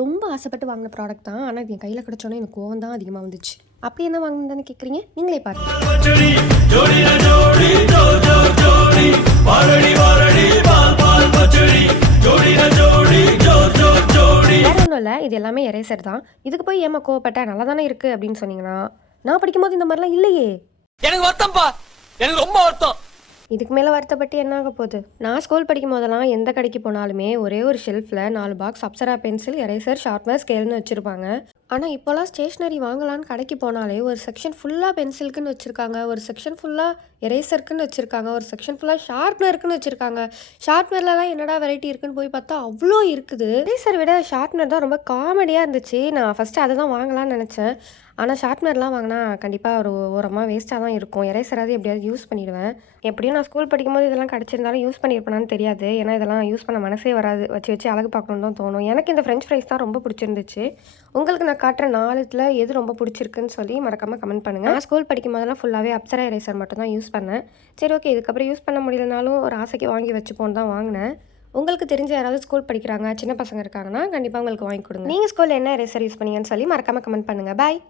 ரொம்ப ஆசைப்பட்டு வாங்கின ப்ராடக்ட் தான். ஆனால் இது என் கையில் கிடச்சோன்னே எனக்கு கோவம் தான் அதிகமாக வந்துச்சு. அப்படி என்ன வாங்கினதான்னு கேட்குறீங்க? நீங்களே பாருங்க. வேற ஒன்றும் இல்லை, இது எல்லாமே எரேசர் தான். இதுக்கு போய் ஏமா கோவப்பட்ட, நல்லா தானே இருக்குது அப்படின்னு சொன்னீங்கன்னா, நான் படிக்கும்போது இந்த மாதிரிலாம் இல்லையே. எனக்கு வருத்தம்ப்பா, எனக்கு ரொம்ப வருத்தம். இதுக்கு மேலே வருத்தப்பட்டு என்ன ஆக போகுது? நான் ஸ்கூல் படிக்கும் போதெல்லாம் எந்த கடைக்கு போனாலுமே ஒரே ஒரு ஷெல்ஃபில் 4 box Apsara pencil, eraser, sharpener, ஸ்கேல்னு வச்சுருப்பாங்க. ஆனால் இப்போலாம் ஸ்டேஷ்னரி வாங்கலான்னு கடைக்கு போனாலே ஒரு செக்ஷன் ஃபுல்லாக பென்சிலுக்குன்னு வச்சுருக்காங்க, ஒரு செக்ஷன் ஃபுல்லாக எரேசருக்குன்னு வச்சுருக்காங்க, ஒரு செக்ஷன் ஃபுல்லாக ஷார்ப்னருக்குன்னு வச்சுருக்காங்க. ஷார்ப்னர்லலாம் என்னடா வெரைட்டி இருக்குன்னு போய் பார்த்தா அவ்வளோ இருக்குது. எரேசர் விட ஷார்ப்னர் தான் ரொம்ப காமெடியாக இருந்துச்சு. நான் ஃபஸ்ட்டு அதை தான் வாங்கலான்னு நினச்சேன். ஆனால் ஷார்ப்னர்லாம் வாங்கினா கண்டிப்பாக ஒரு ஓரமாக வேஸ்ட்டாக தான் இருக்கும். எரேசராவது எப்படியாவது யூஸ் பண்ணிவிடுவேன். எப்படியும் நான் ஸ்கூல் படிக்கும்போது இதெல்லாம் கிடச்சிருந்தாலும் யூஸ் பண்ணியிருப்பேனான்னு தெரியாது. ஏன்னா இதெல்லாம் யூஸ் பண்ண மனசே வராது. வச்சு வச்சு அழகு பார்க்கணுன்னு தான் தோணும். எனக்கு இந்த ஃப்ரெஞ்ச் ஃப்ரைஸ் தான் ரொம்ப பிடிச்சிருந்துச்சு. உங்களுக்கு நான் காட்டுற 4ல் எது ரொம்ப பிடிச்சிருக்குன்னு சொல்லி மறக்காமல் கமெண்ட் பண்ணுங்கள். நான் ஸ்கூல் படிக்கும் போதெல்லாம் ஃபுல்லாகவே அப்சரா எரேசர் மட்டும் தான் யூஸ் பண்ணேன். சரி, ஓகே, இதுக்கப்புறம் யூஸ் பண்ண முடியலனாலும் ஒரு ஆசைக்கு வாங்கி வச்சுப்போன்னு தான் வாங்கினேன். உங்களுக்கு தெரிஞ்ச யாராவது ஸ்கூல் படிக்கிறாங்க, சின்ன பசங்க இருக்காங்கன்னா கண்டிப்பாக உங்களுக்கு வாங்கி கொடுங்க. நீங்கள் ஸ்கூலில் என்ன எரேசர் யூஸ் பண்ணீங்கன்னு சொல்லி மறக்காமல் கமெண்ட் பண்ணுங்கள். பாய்.